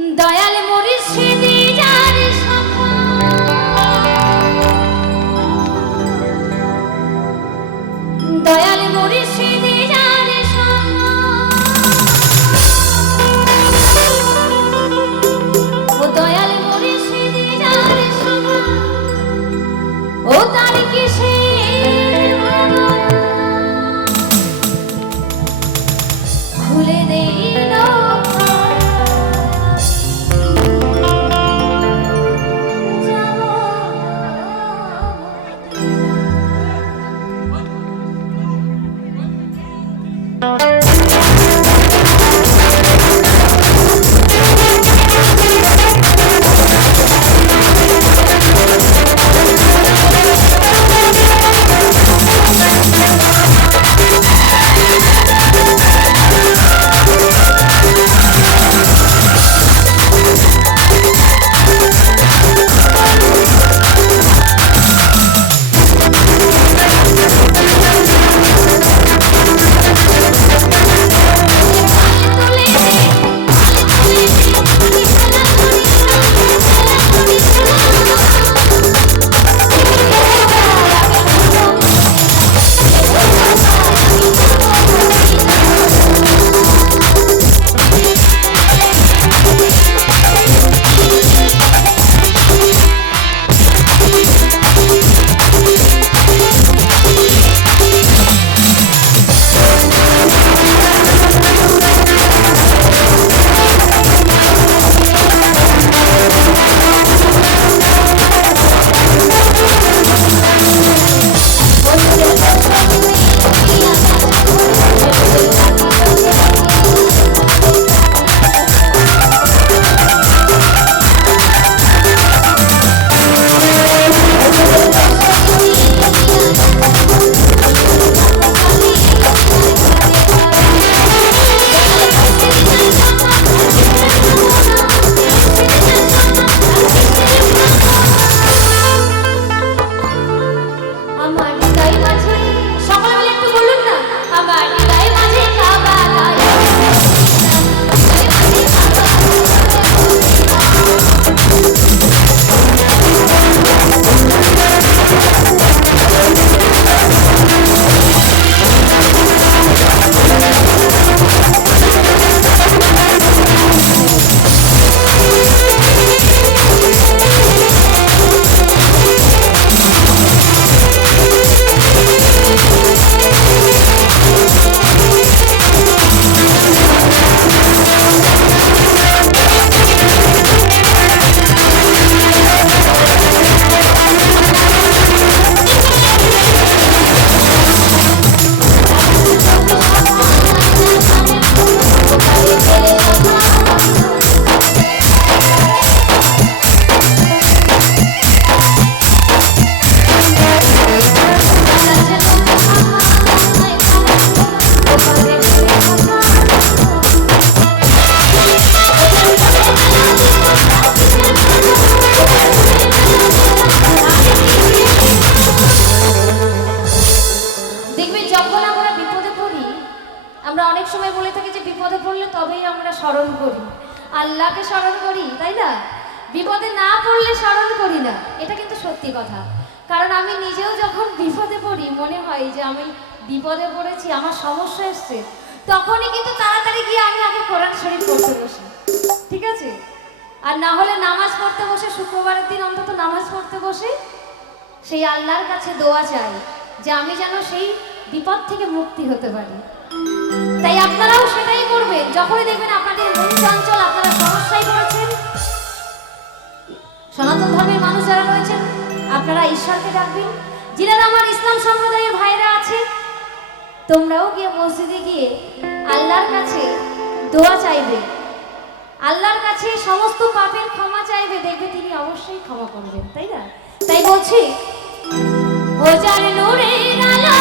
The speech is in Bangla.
দয়াল মুর্শিদি যার সখা দয়াল মুর্শিদি যার সখা ও দয়াল মুর্শিদি যার সখা ও তার কিসে খুলে দিল আল্লাহকে স্মরণ করি, তাই না? বিপদে না পড়লে স্মরণ করি না, এটা কিন্তু সত্যি কথা। কারণ আমি নিজেও যখন বিপদে পড়ি, মনে হয় যে আমি বিপদে পড়েছি, আমার সমস্যা এসছে, তখনই কিন্তু তাড়াতাড়ি গিয়ে আমি আগে কোরআন শরীফ পড়তে বসি, ঠিক আছে? আর না হলে নামাজ পড়তে বসে, শুক্রবারের দিন অন্তত নামাজ পড়তে বসে সেই আল্লাহর কাছে দোয়া চাই যে আমি যেন সেই বিপদ থেকে মুক্তি হতে পারি। তাই আপনারাও সেটাই করবেন। যখনই দেখবেন আপনাদের মন চঞ্চল, আপনারা সমস্যায় পড়েছেন, সনাতন ধর্মের মানুষ যারা রয়েছেন আপনারা ঈশ্বরকে ডাকবেন। যারা আমার ইসলাম সম্প্রদায়ের ভাইরা আছে, তোমরাও গিয়ে মসজিদে গিয়ে আল্লাহর কাছে দোয়া চাইবে, আল্লাহর কাছে সমস্ত পাপের ক্ষমা চাইবে, দেখবে তিনি অবশ্যই ক্ষমা করবেন, তাই না? তাই বলছি, ও যার নূরের আলো